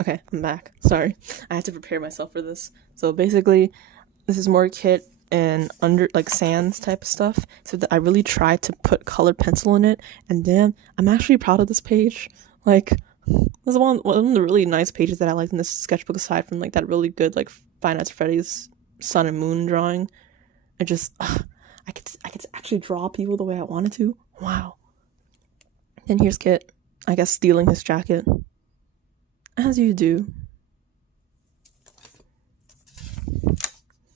Okay, I'm back. Sorry. I had to prepare myself for this. So basically, this is more kit and under like sans type of stuff. So that I really tried to put colored pencil in it, and damn, I'm actually proud of this page. Like, this is one of the really nice pages that I liked in this sketchbook, aside from like that really good like Five Nights at Freddy's sun and moon drawing. I just I could actually draw people the way I wanted to. Wow. And here's Kit, I guess stealing his jacket. As you do.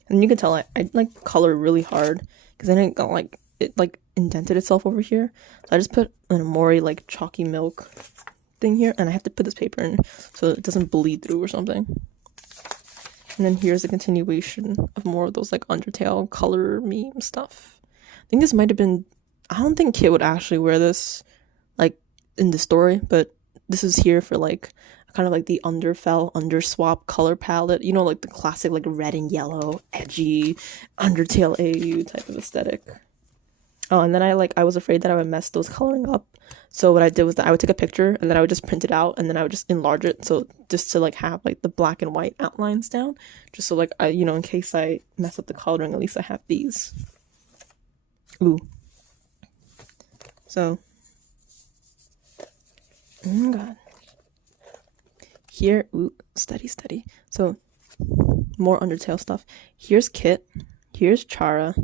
And you can tell I like color really hard because I didn't got like it like indented itself over here. So I just put an Amori like chalky milk thing here, and I have to put this paper in so it doesn't bleed through or something. And then here's a continuation of more of those like Undertale color meme stuff. I think this might have been. I don't think Kit would actually wear this like in the story, but this is here for like kind of like the Underfell Underswap color palette, you know, like the classic like red and yellow edgy Undertale AU type of aesthetic. Oh, and then I was afraid that I would mess those coloring up, so what I did was that I would take a picture and then I would just print it out and then I would just enlarge it, so just to like have like the black and white outlines down, just so like I, in case I mess up the coloring, at least I have these. Ooh. So, oh my god. Here, ooh, steady. So, more Undertale stuff. Here's Kit. Here's Chara.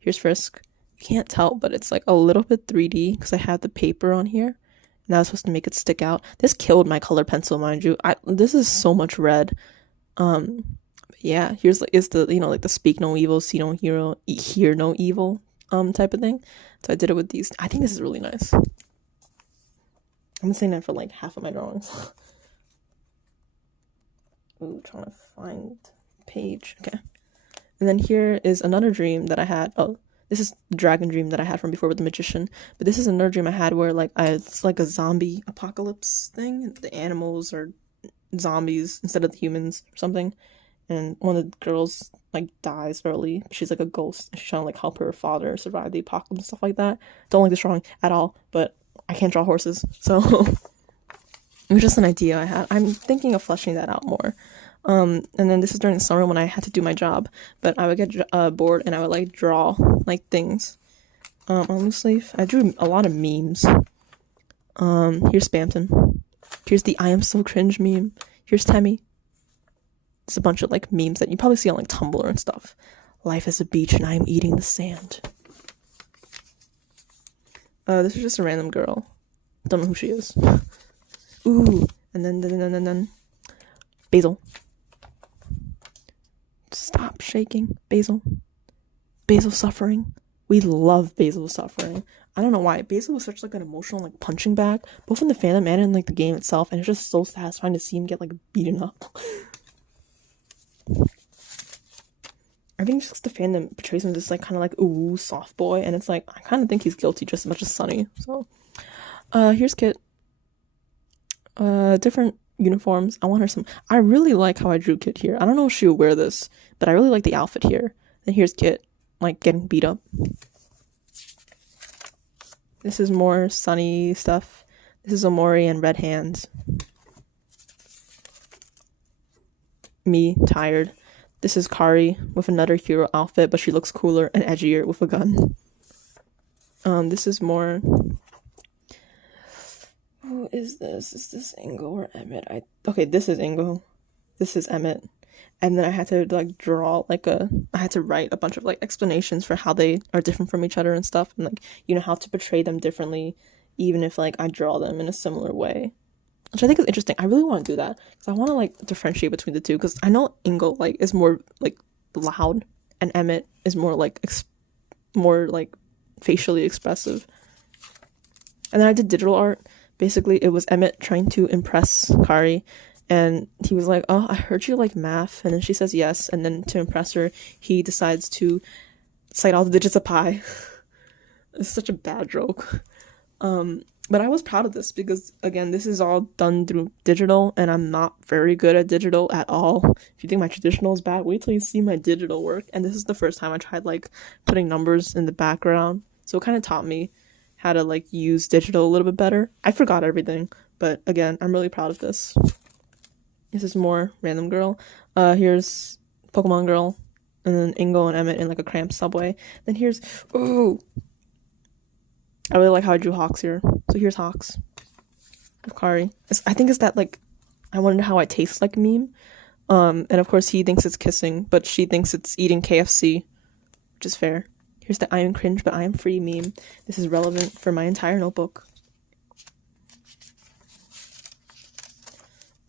Here's Frisk. You can't tell, but it's like a little bit 3D because I have the paper on here. And I was supposed to make it stick out. This killed my color pencil, mind you. This is so much red. Yeah, here's like is the like the speak no evil, see no hero, hear no evil type of thing. So I did it with these. I think this is really nice. I'm saying that for like half of my drawings. Ooh, trying to find page. Okay. And then here is another dream that I had. Oh, this is the dragon dream that I had from before with the magician. But this is another dream I had where like it's like a zombie apocalypse thing. The animals are zombies instead of the humans or something. And one of the girls like dies early. She's like a ghost. She's trying to like help her father survive the apocalypse and stuff like that. Don't like this drawing at all, but I can't draw horses, so it was just an idea I had. I'm thinking of fleshing that out more. And then this is during the summer when I had to do my job, but I would get bored and I would like draw like things on the sleeve. I drew a lot of memes. Here's Spamton. Here's the I am so cringe meme. Here's Temmie. It's a bunch of like memes that you probably see on like Tumblr and stuff. Life is a beach and I am eating the sand. This is just a random girl. Don't know who she is. Ooh, and then Basil. Stop shaking, Basil. Basil suffering. We love Basil suffering. I don't know why. Basil was such like an emotional like punching bag, both in the fandom and in like the game itself, and it's just so satisfying to see him get like beaten up. I think just the fandom portrays him as this like kind of like ooh soft boy, and it's like I kind of think he's guilty just as much as Sunny. So, here's Kit. Different uniforms. I want her some. I really like how I drew Kit here. I don't know if she would wear this, but I really like the outfit here. And here's Kit, like getting beat up. This is more Sunny stuff. This is Omori and Red Hands. Me, tired. This is Kari with another hero outfit, but she looks cooler and edgier with a gun. This is more. Who is this? Is this Ingo or Emmett? Okay, this is Ingo. This is Emmett. And then I had to like draw like I had to write a bunch of like explanations for how they are different from each other and stuff, and like how to portray them differently, even if like I draw them in a similar way. Which I think is interesting. I really want to do that because I want to like differentiate between the two. Because I know Ingo like is more like loud, and Emmett is more like more like facially expressive. And then I did digital art. Basically, it was Emmett trying to impress Kari, and he was like, "Oh, I heard you like math," and then she says yes, and then to impress her, he decides to cite all the digits of pi. It's such a bad joke. But I was proud of this because, again, this is all done through digital, and I'm not very good at digital at all. If you think my traditional is bad, wait till you see my digital work. And this is the first time I tried, like, putting numbers in the background. So it kind of taught me how to, like, use digital a little bit better. I forgot everything, but, again, I'm really proud of this. This is more random girl. Here's Pokemon girl, and then Ingo and Emmett in like a cramped subway. Then here's ooh, I really like how I drew Hawks here. So here's Hawks of Kari. I think it's that like I wonder how I taste like meme. And of course he thinks it's kissing, but she thinks it's eating KFC, which is fair. Here's the I am cringe, but I am free meme. This is relevant for my entire notebook.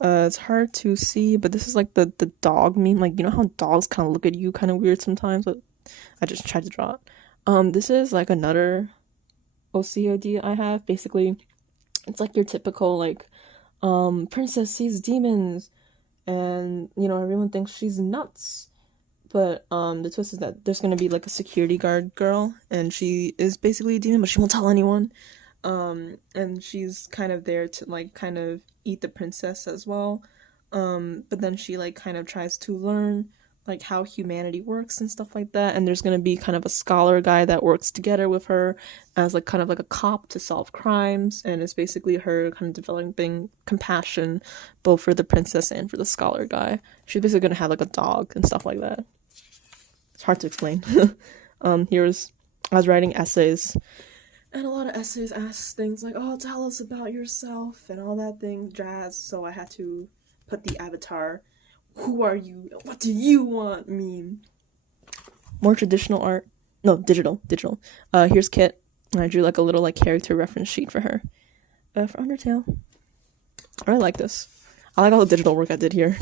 It's hard to see, but this is like the dog meme. Like, you know how dogs kind of look at you kind of weird sometimes, but I just tried to draw it. This is like another OCD I have. Basically, it's like your typical like, princess sees demons, and you know everyone thinks she's nuts. But the twist is that there's gonna be like a security guard girl, and she is basically a demon, but she won't tell anyone. And she's kind of there to like kind of eat the princess as well. But then she like kind of tries to learn like how humanity works and stuff like that. And there's gonna be kind of a scholar guy that works together with her as like kind of like a cop to solve crimes, and it's basically her kind of developing compassion both for the princess and for the scholar guy. She's basically gonna have like a dog and stuff like that. It's hard to explain. I was writing essays, and a lot of essays ask things like, oh, tell us about yourself and all that thing jazz. So I had to put the avatar, who are you, what do you want meme. More traditional art. No, digital. Here's Kit. And I drew like a little like character reference sheet for her. For Undertale. I really like this. I like all the digital work I did here.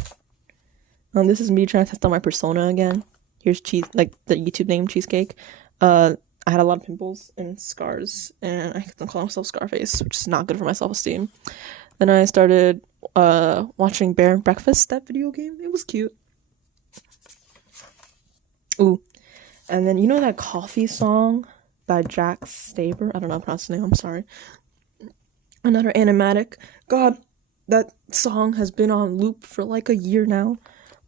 This is me trying to test out my persona again. Here's cheese, like the YouTube name Cheesecake. I had a lot of pimples and scars, and I kept on calling myself Scarface, which is not good for my self-esteem. Then I started watching Bear and Breakfast, that video game. It was cute. Ooh. And then you know that coffee song by Jack Staber? I don't know how to pronounce his name, I'm sorry. Another animatic. God, that song has been on loop for like a year now.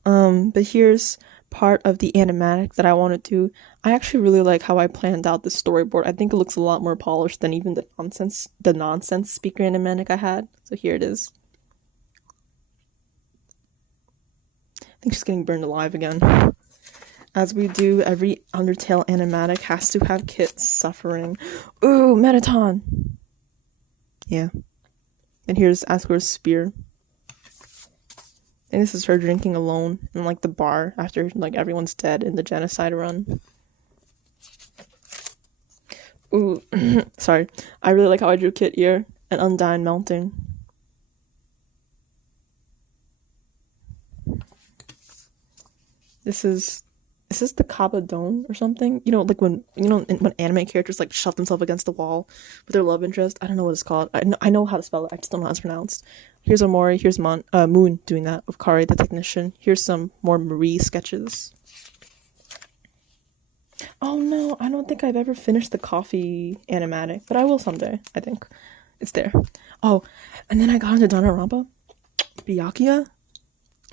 But here's part of the animatic that I want to do. I actually really like how I planned out the storyboard. I think it looks a lot more polished than even the nonsense speaker animatic I had. So here it is. I think she's getting burned alive again. As we do, every Undertale animatic has to have Kit suffering. Ooh, Metaton! Yeah. And here's Asgore's spear. And this is her drinking alone in like the bar after like everyone's dead in the genocide run. Ooh, sorry. I really like how I drew Kit here and Undyne melting. This is the Kabadon or something? You know, like when anime characters like shove themselves against the wall with their love interest. I don't know what it's called. I know how to spell it. I just don't know how it's pronounced. Here's Omori. Here's Moon doing that with Kari the technician. Here's some more Marie sketches. Oh no, I don't think I've ever finished the coffee animatic, but I will someday. I think it's there. Oh, and then I got into Danganronpa. Byakuya.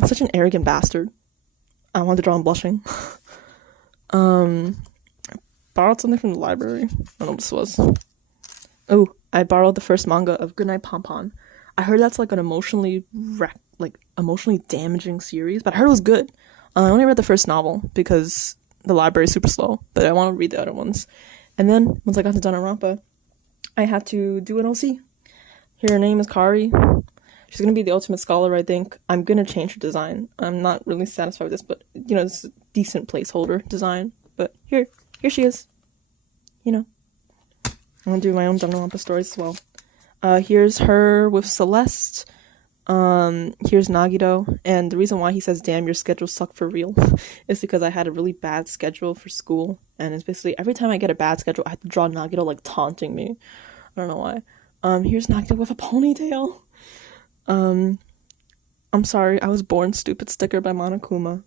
Such an arrogant bastard. I wanted to draw him blushing. I borrowed something from the library. I don't know what this was. Oh, I borrowed the first manga of Goodnight Pompon. I heard that's like an emotionally damaging series, but I heard it was good. I only read the first novel because the library is super slow, but I want to read the other ones. And then once I got to Danganronpa, I had to do an OC. Her name is Kari. She's gonna be the ultimate scholar, I think. I'm gonna change her design. I'm not really satisfied with this, but you know, it's a decent placeholder design. But here she is. You know, I'm gonna do my own Danganronpa stories as well. Here's her with Celeste. Here's Nagito, and the reason why he says, "Damn, your schedule sucked for real," is because I had a really bad schedule for school, and it's basically every time I get a bad schedule, I have to draw Nagito like taunting me. I don't know why. Here's Nagito with a ponytail. I'm sorry, I was born stupid sticker by Monokuma.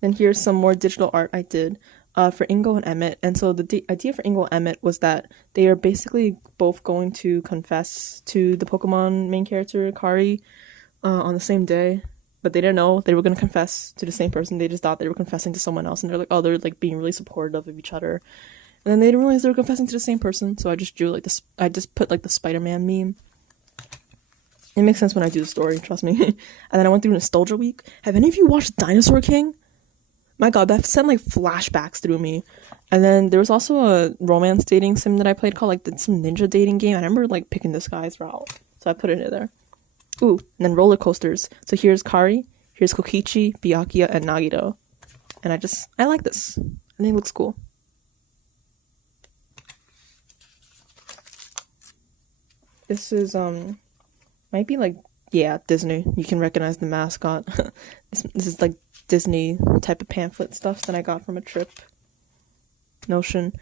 And here's some more digital art I did for Ingo and Emmett. And so the idea for Ingo and Emmett was that they are basically both going to confess to the Pokemon main character, Kari, on the same day. But they didn't know they were going to confess to the same person. They just thought they were confessing to someone else. And they're like, oh, they're like being really supportive of each other. And then they didn't realize they were confessing to the same person. So I just drew like this. I just put like the Spider-Man meme. It makes sense when I do the story, trust me. And then I went through Nostalgia Week. Have any of you watched Dinosaur King? My god, that sent like flashbacks through me. And then there was also a romance dating sim that I played called like some ninja dating game. I remember like picking this guy's route, so I put it in there. Ooh, and then roller coasters. So here's Kari, here's Kokichi, Byakuya, and Nagito. And I like this. I think it looks cool. This is might be like, yeah, Disney. You can recognize the mascot. This is like Disney type of pamphlet stuff that I got from a trip. Notion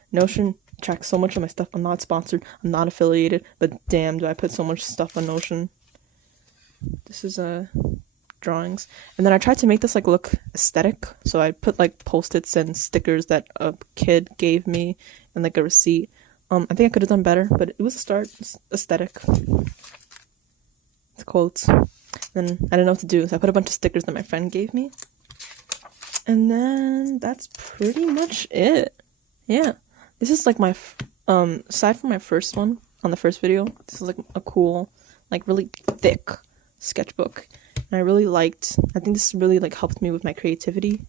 tracks so much of my stuff. I'm not sponsored, I'm not affiliated, but damn, do I put so much stuff on Notion. This is drawings, and then I tried to make this like look aesthetic, so I put like post-its and stickers that a kid gave me and like a receipt. I think I could have done better, but it was a start. It's aesthetic. It's quotes. Then I didn't know what to do, so I put a bunch of stickers that my friend gave me. And then that's pretty much it. Yeah. This is like my, aside from my first one, on the first video, this is like a cool, like really thick sketchbook. And I really liked, I think this really like helped me with my creativity.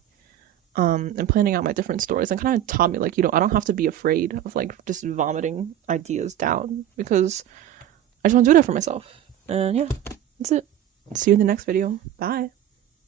And planning out my different stories, and kind of taught me like, I don't have to be afraid of like just vomiting ideas down, because I just want to do that for myself. And yeah, that's it. See you in the next video. Bye.